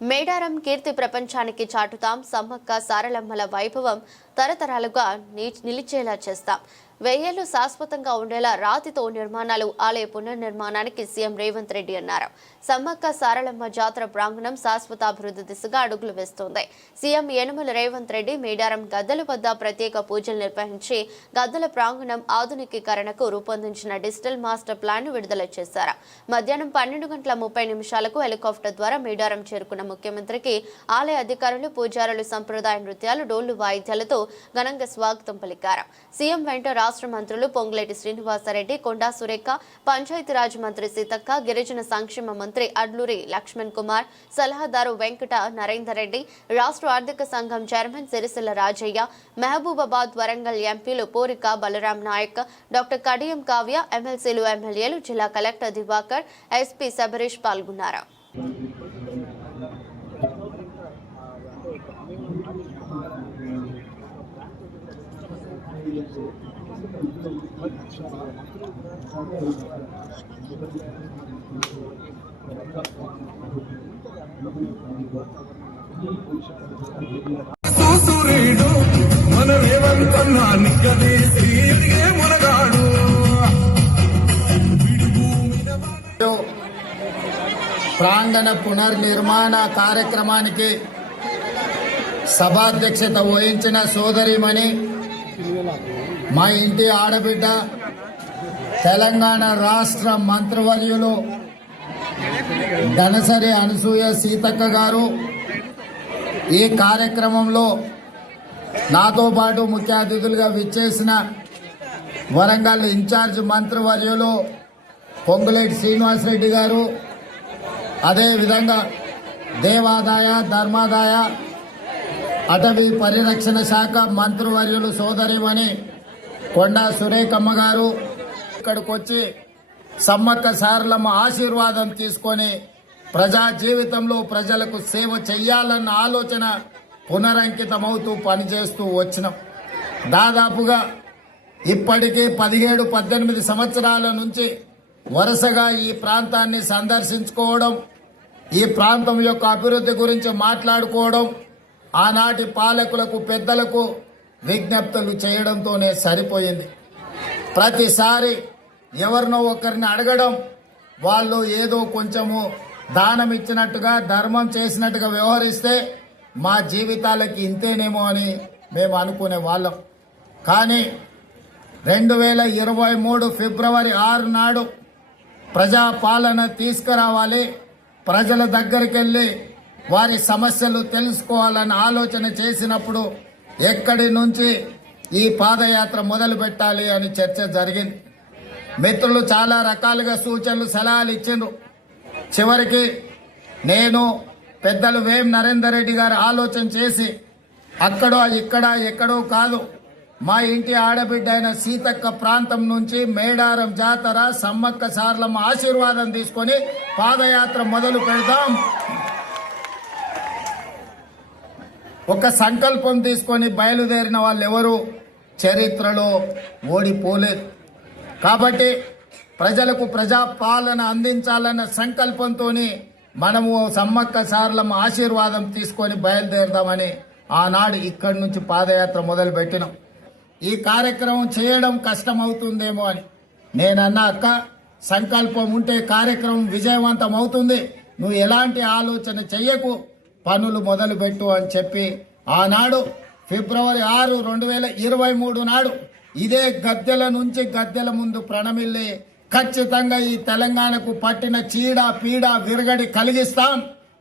మేడారం కీర్తి ప్రపంచానికి చాటుతాం సమ్మక్క సారలమ్మల వైభవం తరతరాలుగా నిలిచేలా చేస్తాం. వెయ్యేళ్ళు శాశ్వతంగా ఉండేలా రాతితో నిర్మాణాలు ఆలయ పునర్నిర్మాణానికి సీఎం రేవంత్ రెడ్డి అన్నారు. సమ్మక్క సారలమ్మ జాతర ప్రాంగణం శాశ్వత అభివృద్ధి దిశగా అడుగులు వేస్తోంది. సీఎం యనుమల రేవంత్ రెడ్డి మేడారం గద్దెల వద్ద ప్రత్యేక పూజలు నిర్వహించి గద్దెల ప్రాంగణం ఆధునికీకరణకు రూపొందించిన డిజిటల్ మాస్టర్ ప్లాన్ విడుదల చేశారు. మధ్యాహ్నం పన్నెండు గంటల ముప్పై నిమిషాలకు హెలికాప్టర్ ద్వారా మేడారం చేరుకున్న ముఖ్యమంత్రికి ఆలయ అధికారులు పూజారులు సంప్రదాయ నృత్యాలు డోళ్ళు వాయిద్యాలతో ఘనంగా స్వాగతం పలికారు. సీఎం వెంట రాష్ట్ర మంత్రులు పొంగులేటి శ్రీనివాసరెడ్డి కొండా సురేఖ పంచాయతీరాజ్ మంత్రి సీతక్క గిరిజన సంక్షేమ మంత్రి అడ్లూరి లక్ష్మణ్ కుమార్ సలహాదారు వెంకట నరేందర్ రెడ్డి రాష్ట్ర ఆర్థిక సంఘం చైర్మన్ సిరిసిల్ల రాజయ్య మహబూబాబాద్ వరంగల్ ఎంపీలు పూరిక బలరాం నాయక్ డాక్టర్ కడియం కావ్య ఎమ్మెల్సీలు ఎమ్మెల్యేలు జిల్లా కలెక్టర్ దివాకర్ ఎస్పీ శబరీష్ పాల్గొన్నారు. సూర్యుడు మన రేవంతన్నా నిగ్గదీసి ఎదిగే మునగాడు. ప్రాంగణ పునర్నిర్మాణ కార్యక్రమానికి సభాధ్యక్షత వహించిన సోదరిమణి మా ఇంటి ఆడబిడ్డ తెలంగాణ రాష్ట్ర మంత్రివర్యులు ధనసరి అనసూయ సీతక్క గారు ఈ కార్యక్రమంలో నాతో పాటు ముఖ్య అతిథులుగా విచ్చేసిన వరంగల్ ఇన్ఛార్జ్ మంత్రివర్యులు పొంగులేటి శ్రీనివాసరెడ్డి గారు. అదేవిధంగా దేవాదాయ ధర్మాదాయ అటవీ పరిరక్షణ శాఖ మంత్రివర్యులు సోదరిమణి కొండా సురేఖమ్మ గారు ఇక్కడికి వచ్చి సమ్మక్క సారలమ్మ ఆశీర్వాదం తీసుకొని ప్రజా జీవితంలో ప్రజలకు సేవ చెయ్యాలన్న ఆలోచన పునరంకితమవుతూ పనిచేస్తూ వచ్చినాం. దాదాపుగా ఇప్పటికీ పదిహేడు పద్దెనిమిది సంవత్సరాల నుంచి వరుసగా ఈ ప్రాంతాన్ని సందర్శించుకోవడం ఈ ప్రాంతం యొక్క అభివృద్ధి గురించి మాట్లాడుకోవడం ఆనాటి పాలకులకు పెద్దలకు విజ్ఞప్తులు చేయడంతోనే సరిపోయింది. ప్రతిసారి ఎవరినో ఒకరిని అడగడం వాళ్ళు ఏదో కొంచెము దానం ఇచ్చినట్టుగా ధర్మం చేసినట్టుగా వ్యవహరిస్తే మా జీవితాలకి ఇంతేనేమో అని మేము అనుకునే వాళ్ళం. కానీ రెండు వేల ఇరవై మూడు ఫిబ్రవరి ఆరు నాడు ప్రజాపాలన తీసుకురావాలి ప్రజల దగ్గరికి వెళ్ళి వారి సమస్యలు తెలుసుకోవాలని ఆలోచన చేసినప్పుడు ఎక్కడి నుంచి ఈ పాదయాత్ర మొదలు పెట్టాలి అని చర్చ జరిగింది. మిత్రులు చాలా రకాలుగా సూచనలు సలహాలు ఇచ్చిండ్రు. చివరికి నేను పెద్దలు వేం నరేందర్ రెడ్డి గారు ఆలోచన చేసి అక్కడో ఇక్కడ ఎక్కడో కాదు మా ఇంటి ఆడబిడ్డ అయిన సీతక్క ప్రాంతం నుంచి మేడారం జాతర సమ్మక్క సార్లమ్మ ఆశీర్వాదం తీసుకొని పాదయాత్ర మొదలు పెడతాం ఒక సంకల్పం తీసుకొని బయలుదేరిన వాళ్ళు ఎవరు చరిత్రలో ఓడిపోలేదు. కాబట్టి ప్రజలకు ప్రజాపాలన అందించాలన్న సంకల్పంతో మనము సమ్మక్క సార్లమ్మ ఆశీర్వాదం తీసుకొని బయలుదేరదామని ఆనాడు ఇక్కడి నుంచి పాదయాత్ర మొదలుపెట్టినాం. ఈ కార్యక్రమం చేయడం కష్టమవుతుందేమో అని. నేనన్న అక్క సంకల్పం ఉంటే కార్యక్రమం విజయవంతం అవుతుంది నువ్వు ఎలాంటి ఆలోచన చెయ్యకు. పనులు మొదలుపెట్టు అని చెప్పి ఆనాడు ఫిబ్రవరి ఆరు రెండు వేల ఇరవై మూడు నాడు ఇదే గద్దెల నుంచి గద్దెల ముందు ప్రణమిల్లి ఖచ్చితంగా ఈ తెలంగాణకు పట్టిన చీడ పీడ విరగడి కలిగిస్తాం.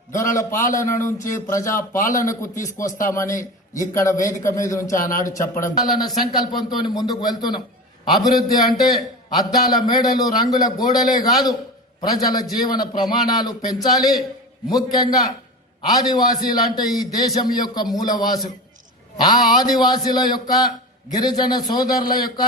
దొరల పాలన నుంచి ప్రజా పాలనకు తీసుకొస్తామని ఇక్కడ వేదిక మీద నుంచి ఆనాడు చెప్పడం. పాలన సంకల్పంతో ముందుకు వెళ్తున్నాం. అభివృద్ధి అంటే అద్దాల మేడలు రంగుల గోడలే కాదు ప్రజల జీవన ప్రమాణాలు పెంచాలి. ముఖ్యంగా ఆదివాసీలు అంటే ఈ దేశం యొక్క మూలవాసులు. ఆ ఆదివాసీల యొక్క గిరిజన సోదరుల యొక్క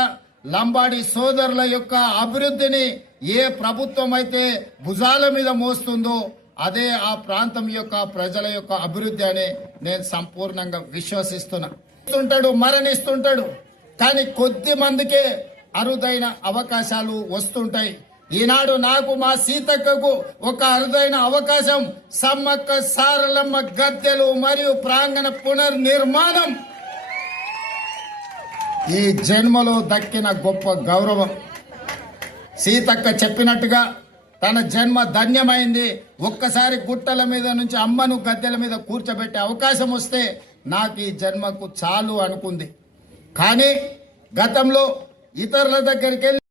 లంబాడి సోదరుల యొక్క అభివృద్ధిని ఏ ప్రభుత్వం అయితే భుజాల మీద మోస్తుందో అదే ఆ ప్రాంతం యొక్క ప్రజల యొక్క అభివృద్ధి అని నేను సంపూర్ణంగా విశ్వసిస్తున్నా. ఇస్తుంటాడు మరణిస్తుంటాడు. కానీ కొద్ది మందికే అరుదైన అవకాశాలు వస్తుంటాయి. ఈనాడు నాకు మా సీతక్కకు ఒక అరుదైన అవకాశం. సమ్మక్క సారలమ్మ గద్దెలు మరియు ప్రాంగణ పునర్నిర్మాణం. ఈ జన్మలో దక్కిన గొప్ప గౌరవం. సీతక్క చెప్పినట్టుగా తన జన్మ ధన్యమైంది. ఒక్కసారి గుట్టల మీద నుంచి అమ్మను గద్దెల మీద కూర్చోబెట్టే అవకాశం వస్తే నాకు ఈ జన్మకు చాలు అనుకుంది. కానీ గతంలో ఇతరుల దగ్గరికి వెళ్ళి